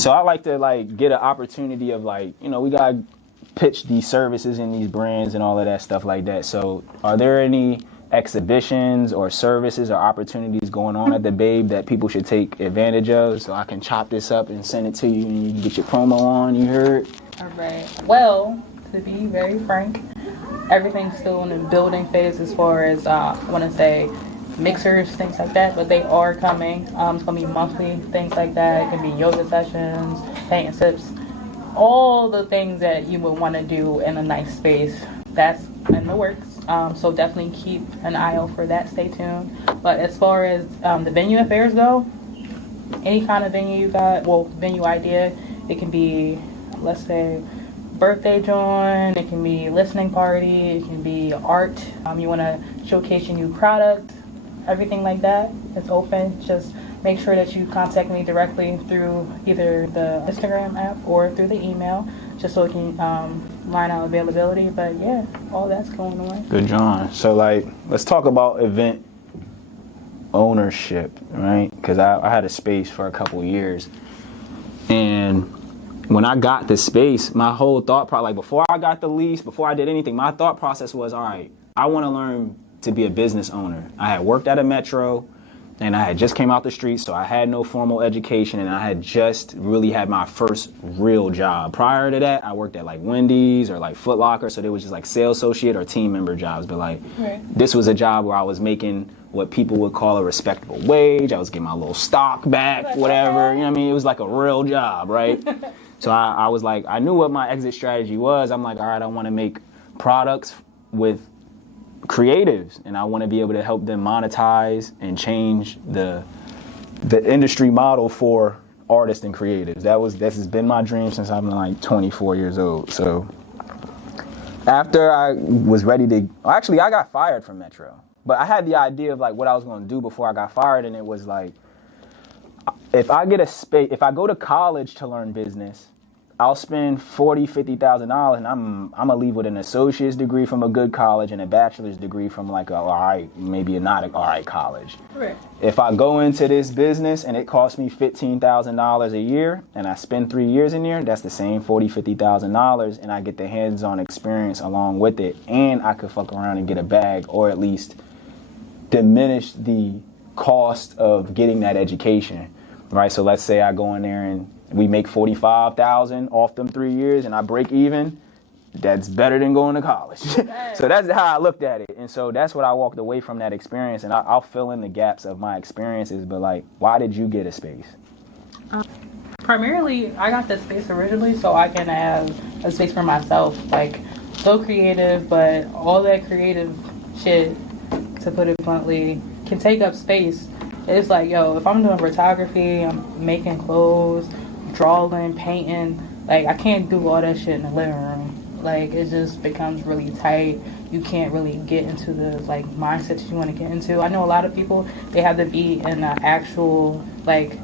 so I like to like get an opportunity of like, we got to pitch these services and these brands and all of that stuff like that. So are there any exhibitions or services or opportunities going on at the Babe that people should take advantage of, so I can chop this up and send it to you and you can get your promo on? You heard? All right. Well, to be very frank, everything's still in the building phase as far as I want to say mixers, things like that, but they are coming. It's going to be monthly, things like that. It can be yoga sessions, paint and sips, all the things that you would want to do in a nice space. That's in the works. So definitely keep an eye out for that. Stay tuned. But as far as the venue affairs go, any kind of venue you got, venue idea, it can be, let's say, birthday joint, it can be listening party, it can be art, you want to showcase your new product, everything like that. It's open. Just make sure that you contact me directly through either the Instagram app or through the email, just so we can line out availability. But yeah, all that's going on. Good, John. So like, let's talk about event ownership, right? Because I had a space for a couple years, and when I got the space, my whole thought process, like before I got the lease, before I did anything, my thought process was, all right, I want to learn to be a business owner. I had worked at a Metro, and I had just came out the street, so I had no formal education, and I had just really had my first real job. Prior to that, I worked at like Wendy's or like Foot Locker, so they was just like sales associate or team member jobs. But like, This was a job where I was making what people would call a respectable wage. I was getting my little stock back, whatever. You know what I mean? It was like a real job, right? So I was like, I knew what my exit strategy was. I'm like, all right, I want to make products with creatives, and I want to be able to help them monetize and change the industry model for artists and creatives. This has been my dream since I'm like 24 years old. So after I was ready to, actually I got fired from Metro, but I had the idea of like what I was going to do before I got fired, and it was like, if I get a space, if I go to college to learn business, I'll spend $40,000-$50,000, and I'm gonna leave with an associate's degree from a good college and a bachelor's degree from like maybe not an all right college. Right. If I go into this business and it costs me $15,000 a year, and I spend 3 years in there, that's the same $40,000-$50,000, and I get the hands-on experience along with it, and I could fuck around and get a bag, or at least diminish the cost of getting that education, right? So let's say I go in there and we make $45,000 off them 3 years, and I break even. That's better than going to college. So that's how I looked at it. And so that's what I walked away from that experience. And I'll fill in the gaps of my experiences. But like, why did you get a space? Primarily, I got the space originally so I can have a space for myself. Like, so creative, but all that creative shit, to put it bluntly, can take up space. It's like, yo, if I'm doing photography, I'm making clothes, drawing, painting, like I can't do all that shit in the living room. Like it just becomes really tight. You can't really get into the like mindset that you want to get into. I know a lot of people, they have to be in an actual like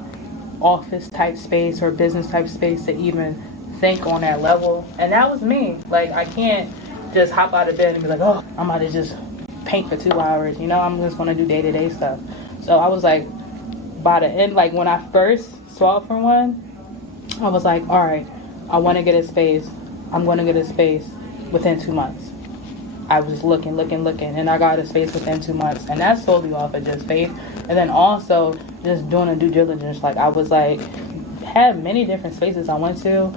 office type space or business type space to even think on that level. And that was me. Like I can't just hop out of bed and be like, oh, I'm about to just paint for 2 hours. You know, I'm just going to do day-to-day stuff. So I was like, by the end, like when I first saw for one, I was like, all right, I want to get a space. I'm going to get a space within 2 months. I was looking, and I got a space within 2 months. And that's solely off of just faith. And then also just doing a due diligence. Like I was like, had many different spaces I went to,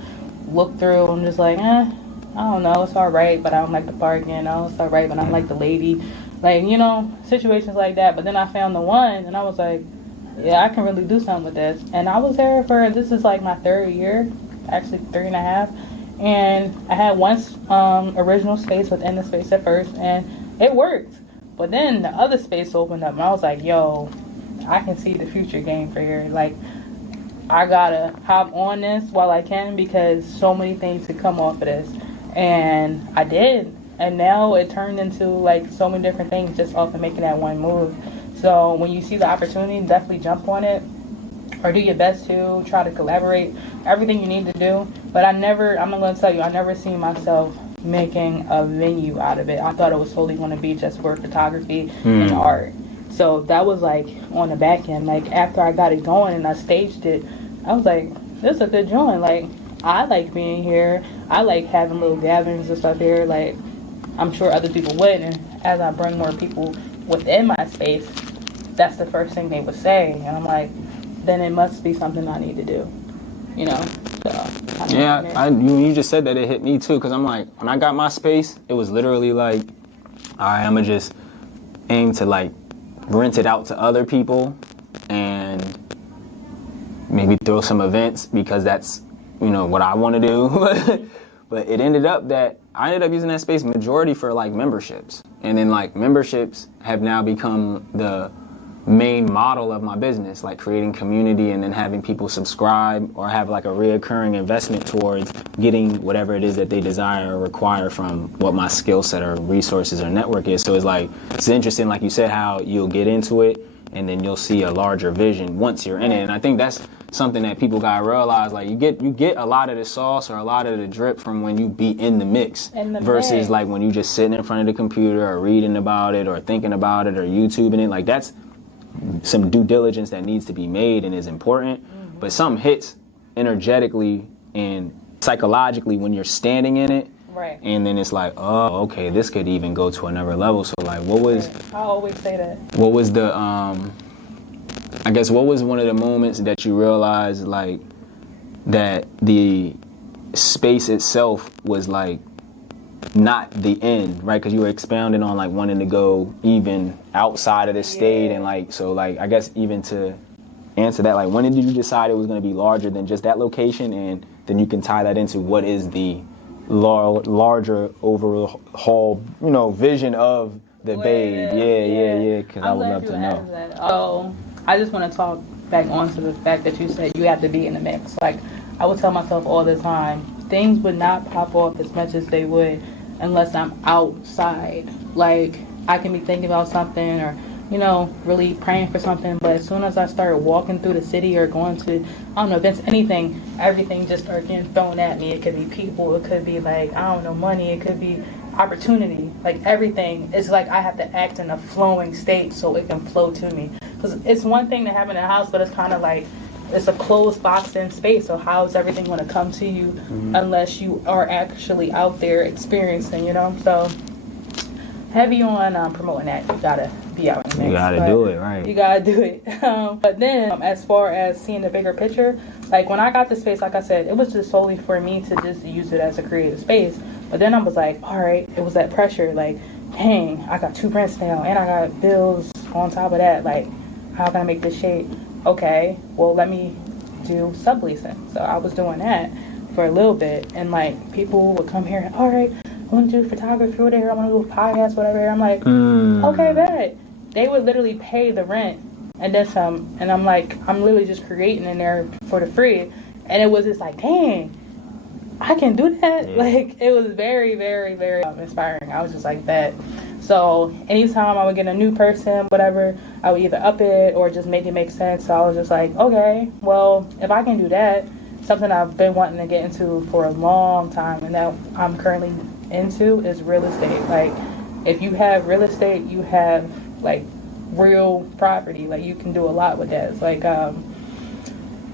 looked through. I'm just like, I don't know, it's all right, but I don't like the parking. Oh, it's all right, but I don't like the lady. Like, you know, situations like that. But then I found the one, and I was like, yeah, I can really do something with this. And I was there for, this is like my 3rd year, actually 3.5. And I had one original space within the space at first, and it worked. But then the other space opened up, and I was like, yo, I can see the future game for here. Like, I gotta hop on this while I can, because so many things could come off of this. And I did. And now it turned into like so many different things just off of making that one move. So when you see the opportunity, definitely jump on it, or do your best to try to collaborate, everything you need to do. But I'm going to tell you, I never seen myself making a venue out of it. I thought it was totally going to be just for photography and art. So that was like on the back end. Like after I got it going and I staged it, I was like, this is a good joint. Like, I like being here. I like having little gatherings and stuff here. Like, I'm sure other people would. And as I bring more people within my space, that's the first thing they would say. And I'm like, then it must be something I need to do. You know? So, yeah, you just said that, it hit me too, because I'm like, when I got my space, it was literally like, all right, I'm going to just aim to like rent it out to other people and maybe throw some events because that's, you know, what I want to do. But it ended up that I ended up using that space majority for like memberships. And then like memberships have now become the main model of my business, like creating community and then having people subscribe or have like a reoccurring investment towards getting whatever it is that they desire or require from what my skill set or resources or network is. So it's like, it's interesting, like you said, how you'll get into it and then you'll see a larger vision once you're in it. And I think that's something that people gotta realize, like you get a lot of the sauce or a lot of the drip from when you be in the mix versus like when you just sitting in front of the computer or reading about it or thinking about it or YouTubing it. Like that's some due diligence that needs to be made and is important. Mm-hmm. But something hits energetically and psychologically when you're standing in it. Right. And then it's like, oh, okay, this could even go to another level. So like, what was? I always say that. What was the? I guess what was one of the moments that you realized like that the space itself was like not the end, right? Because you were expounding on like wanting to go even outside of the state and like, so like, I guess even to answer that, like when did you decide it was going to be larger than just that location? And then you can tie that into what is the larger overall, you know, vision of the Babe. Yeah. Because I would love to know. Oh, I just want to talk back onto the fact that you said you have to be in the mix. Like, I would tell myself all the time, things would not pop off as much as they would unless I'm outside. Like, I can be thinking about something or, you know, really praying for something, but as soon as I start walking through the city or going to, I don't know, events, anything, everything just starts getting thrown at me. It could be people, it could be like, I don't know, money, it could be opportunity. Like, everything. It's like I have to act in a flowing state so it can flow to me. Because it's one thing to have in a house, but it's kind of like, it's a closed box in space, so how is everything going to come to you unless you are actually out there experiencing, you know? So, heavy on promoting that. You got to be out in the mix. You got to do it, right. You got to do it. But then, as far as seeing the bigger picture, like when I got the space, like I said, it was just solely for me to just use it as a creative space. But then I was like, all right, it was that pressure, like, dang, I got 2 rents now, and I got bills on top of that, like, how can I make this shape? Okay, well, let me do subleasing. So I was doing that for a little bit, and like people would come here, all right, I want to do photography over there, I want to do a podcast, whatever. I'm like, okay, bet. They would literally pay the rent and then some, and I'm like, I'm literally just creating in there for the free, and it was just like, dang, I can do that. Yeah. Like, it was very, very, very inspiring. I was just like, bet. So anytime I would get a new person, whatever, I would either up it or just make it make sense. So I was just like, okay, well, if I can do that, something I've been wanting to get into for a long time and that I'm currently into is real estate. Like, if you have real estate, you have, like, real property. Like, you can do a lot with that. It's like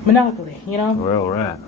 Monopoly, you know? Real rap.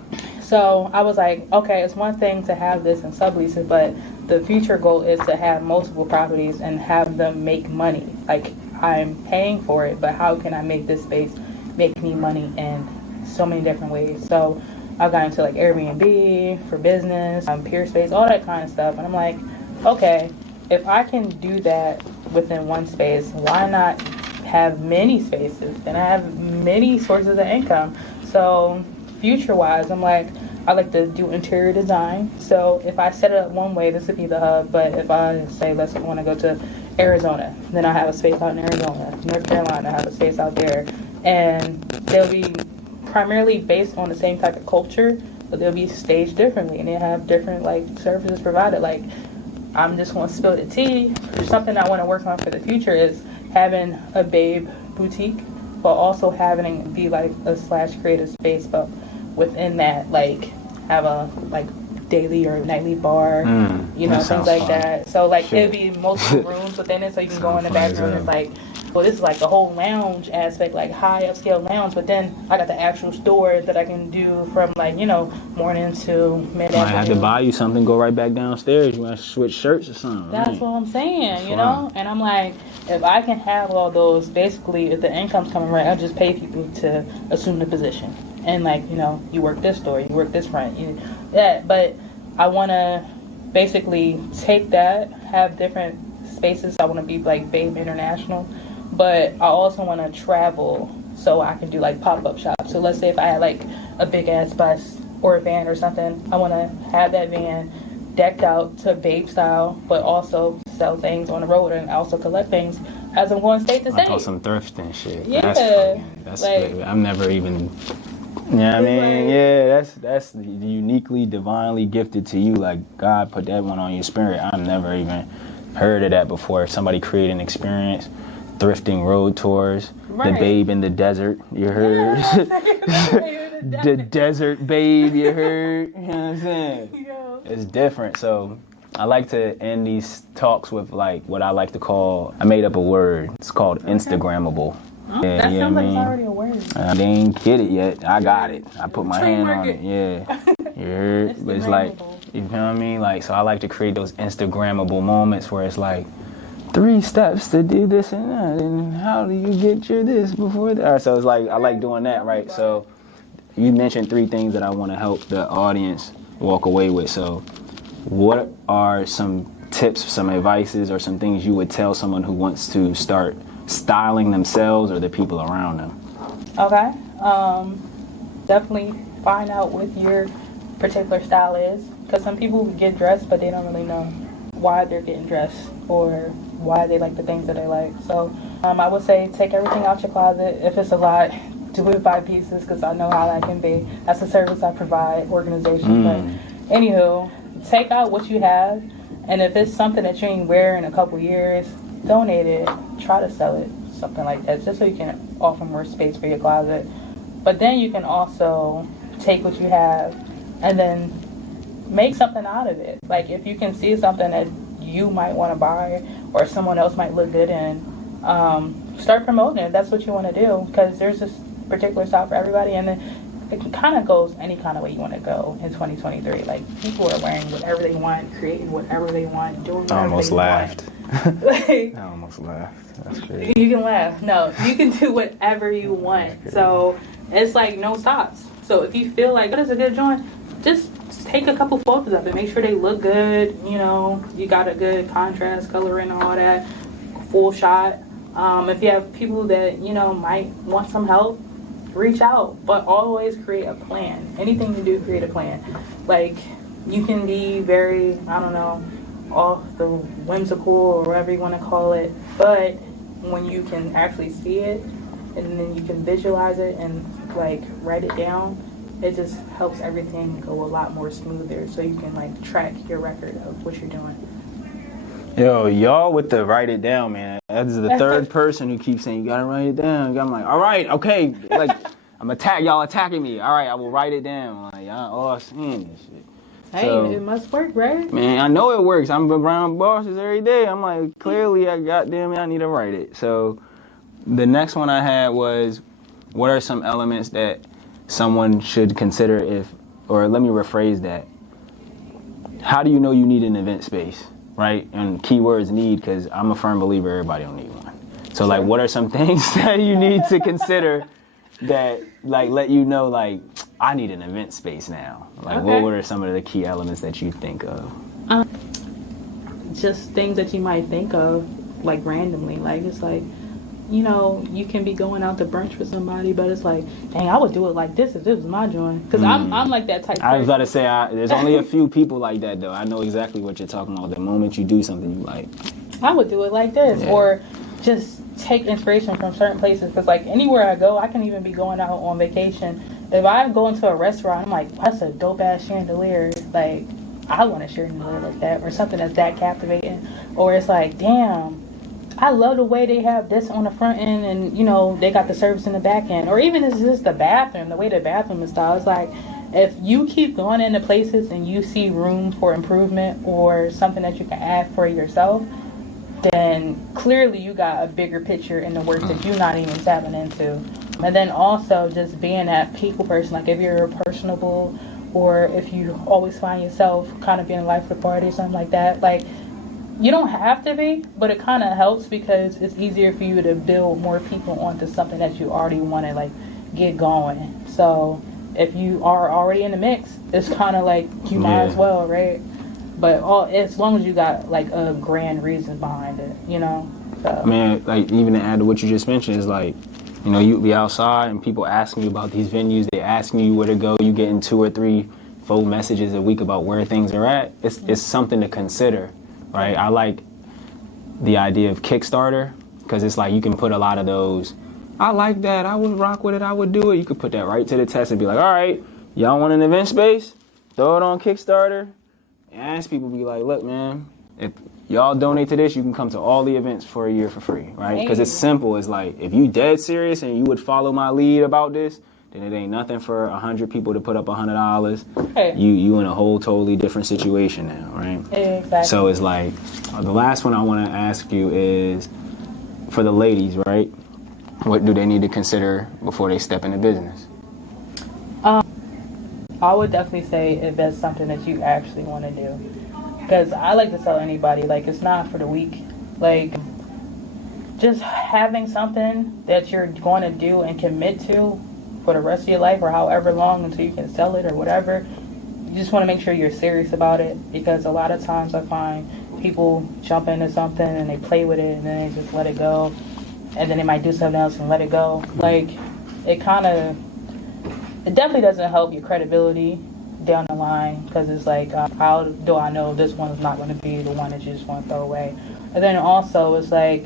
So I was like, okay, it's one thing to have this and sublease it, but the future goal is to have multiple properties and have them make money. Like, I'm paying for it, but how can I make this space make me money in so many different ways? So I got into like Airbnb for business, peer space, all that kind of stuff. And I'm like, okay, if I can do that within one space, why not have many spaces? Then I have many sources of income. So future-wise, I'm like, I like to do interior design. So if I set it up one way, this would be the hub. But if I say, let's want to go to Arizona, then I have a space out in Arizona. North Carolina, I have a space out there. And they'll be primarily based on the same type of culture, but they'll be staged differently. And they have different, like, services provided. Like, I'm just going to spill the tea. Something I want to work on for the future is having a Babe boutique, but also having it be like a / creative space, but within that, like, have a, like, daily or nightly bar, you know, things like that. So like it'd be multiple rooms within it, so you can go in the back room. It's like, well, this is like the whole lounge aspect, like high upscale lounge. But then I got the actual store that I can do from like, you know, morning to mid afternoon. I have to buy you something, go right back downstairs. You want to switch shirts or something? That's right? what I'm saying, you know. And I'm like, if I can have all those, basically, if the income's coming right, I'll just pay people to assume the position. And like, you know, you work this store, you work this front, that. But I want to basically take that, have different spaces. I want to be like Babe International, but I also want to travel so I can do like pop-up shops. So let's say if I had like a big ass bus or a van or something, I want to have that van decked out to Babe style, but also sell things on the road and also collect things as I'm going state to state. I call some thrifting shit. Yeah, that's funny. That's like, I'm never even. Yeah, I mean, yeah, that's uniquely, divinely gifted to you. Like God put that one on your spirit. I've never even heard of that before. Somebody create an experience, thrifting road tours, the Babe in the desert. You heard? Yeah. The desert babe. You heard? You know what I'm saying? Yeah. It's different. So I like to end these talks with like what I like to call. I made up a word. It's called Instagrammable. Oh, yeah, that sounds like it's already a word. They ain't get it yet. I got it. I put my hand on it. Yeah. You heard? But it's like, you know what I mean? Like, so I like to create those Instagrammable moments where it's like 3 steps to do this and that. And how do you get your this before that? So it's like, I like doing that, right? So you mentioned 3 things that I want to help the audience walk away with. So what are some tips, some advices, or some things you would tell someone who wants to start styling themselves or the people around them? Okay. Definitely find out what your particular style is, because some people get dressed but they don't really know why they're getting dressed or why they like the things that they like. So I would say take everything out your closet. If it's a lot, do it by pieces, because I know how that can be. That's a service I provide, organization. But anywho, take out what you have, and if it's something that you ain't wear in a couple years, donate it, try to sell it, something like that, just so you can offer more space for your closet. But then you can also take what you have and then make something out of it. Like if you can see something that you might want to buy or someone else might look good in, start promoting it. That's what you want to do, because there's this particular style for everybody, and then it kind of goes any kind of way you want to go in 2023. Like people are wearing whatever they want, creating whatever they want, doing whatever I almost they laughed. Like, I almost laughed. That's crazy. you can laugh. No, you can do whatever you want. So it's like no stops. So if you feel like, what is a good joint, just take a couple photos of it. Make sure they look good. You know, you got a good contrast, coloring, all that. Full shot. If you have people that, you know, might want some help, reach out. But always create a plan. Anything you do, create a plan. Like, you can be very, I don't know, off the whimsical or whatever you want to call it, but when you can actually see it and then you can visualize it and like write it down, it just helps everything go a lot more smoother, so you can like track your record of what you're doing. Yo, y'all with the write it down, man. That's the 3rd person who keeps saying you gotta write it down. I'm like, all right, okay, like y'all attacking me. All right, I will write it down. Like y'all all seeing this shit. Hey, so, it must work, right? Man, I know it works. I'm around bosses every day. I'm like, clearly, I need to write it. So the next one I had was, what are some elements that someone should consider or let me rephrase that. How do you know you need an event space, right? And keywords need, because I'm a firm believer everybody don't need one. So like, what are some things that you need to consider that like let you know like, I need an event space now? Like, what are some of the key elements that you think of? Just things that you might think of, like randomly. Like, it's like, you know, you can be going out to brunch with somebody, but it's like, dang, I would do it like this if this was my joint. Because I'm like that type of person. I was about to say, there's only a few people like that, though. I know exactly what you're talking about. The moment you do something you like, I would do it like this. Yeah. Or just take inspiration from certain places. Because, like, anywhere I go, I can even be going out on vacation. If I go into a restaurant, I'm like, that's a dope-ass chandelier. Like, I want a chandelier like that. Or something that's that captivating. Or it's like, damn, I love the way they have this on the front end and, you know, they got the service in the back end. Or even if it's just the bathroom, the way the bathroom is styled. It's like, if you keep going into places and you see room for improvement or something that you can add for yourself, then clearly you got a bigger picture in the work that you're not even tapping into. And then also just being that people person, like if you're personable or if you always find yourself kind of being life of the party or something like that, like you don't have to be, but it kind of helps because it's easier for you to build more people onto something that you already want to like get going. So if you are already in the mix, it's kind of like you might as well, right? But as long as you got like a grand reason behind it, you know. So. Man, like even to add to what you just mentioned is like, you know, you be outside and people asking you about these venues. They asking you where to go. You getting 2 or 3 full messages a week about where things are at. It's something to consider, right? I like the idea of Kickstarter because it's like you can put a lot of those. I like that. I would rock with it. I would do it. You could put that right to the test and be like, all right, y'all want an event space? Throw it on Kickstarter. And ask people, be like, look, man, if y'all donate to this, you can come to all the events for a year for free, right? Because it's simple. It's like, if you dead serious and you would follow my lead about this, then it ain't nothing for 100 people to put up $100. Hey. You in a whole totally different situation now, right? Exactly. So it's like, the last one I want to ask you is, for the ladies, right? What do they need to consider before they step into business? I would definitely say if that's something that you actually want to do. Because I like to tell anybody, like, it's not for the weak. Like, just having something that you're going to do and commit to for the rest of your life or however long until you can sell it or whatever, you just want to make sure you're serious about it. Because a lot of times I find people jump into something and they play with it and then they just let it go. And then they might do something else and let it go. Like, it definitely doesn't help your credibility down the line because it's like, how do I know this one is not going to be the one that you just want to throw away? And then also it's like,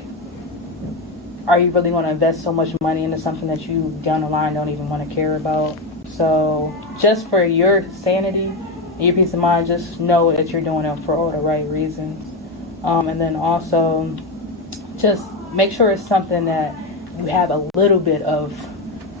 are you really going to invest so much money into something that you down the line don't even want to care about? So just for your sanity and your peace of mind, just know that you're doing it for all the right reasons. And then also just make sure it's something that you have a little bit of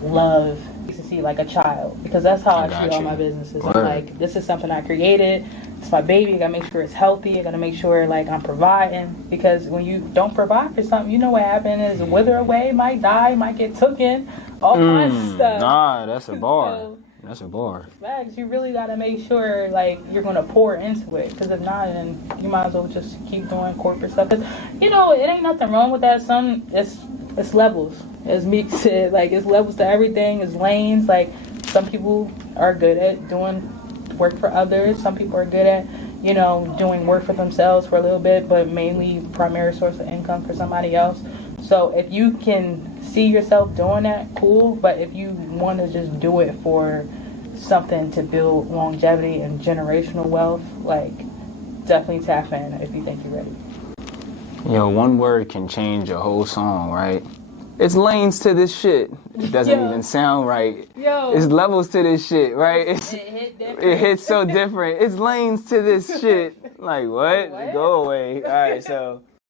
love to see, like a child, because that's how I treat all my businesses. I'm like, this is something I created. It's my baby. I gotta make sure it's healthy. I gotta make sure like I'm providing, because when you don't provide for something, you know what happens is wither away, might die, might get taken, all kinds of stuff. Nah, that's a bar. So, that's a bar. Facts. You really gotta make sure like you're gonna pour into it, because if not, then you might as well just keep doing corporate stuff. Cause you know it ain't nothing wrong with that. It's levels. As Meek said, like, it's levels to everything. It's lanes. Like, some people are good at doing work for others. Some people are good at, you know, doing work for themselves for a little bit, but mainly primary source of income for somebody else. So if you can see yourself doing that, cool. But if you want to just do it for something to build longevity and generational wealth, like, definitely tap in if you think you're ready. Yo, one word can change a whole song, right? It's lanes to this shit. It doesn't even sound right. Yo. It's levels to this shit, right? It hits so different. It's lanes to this shit. Like, what? Go away. All right, so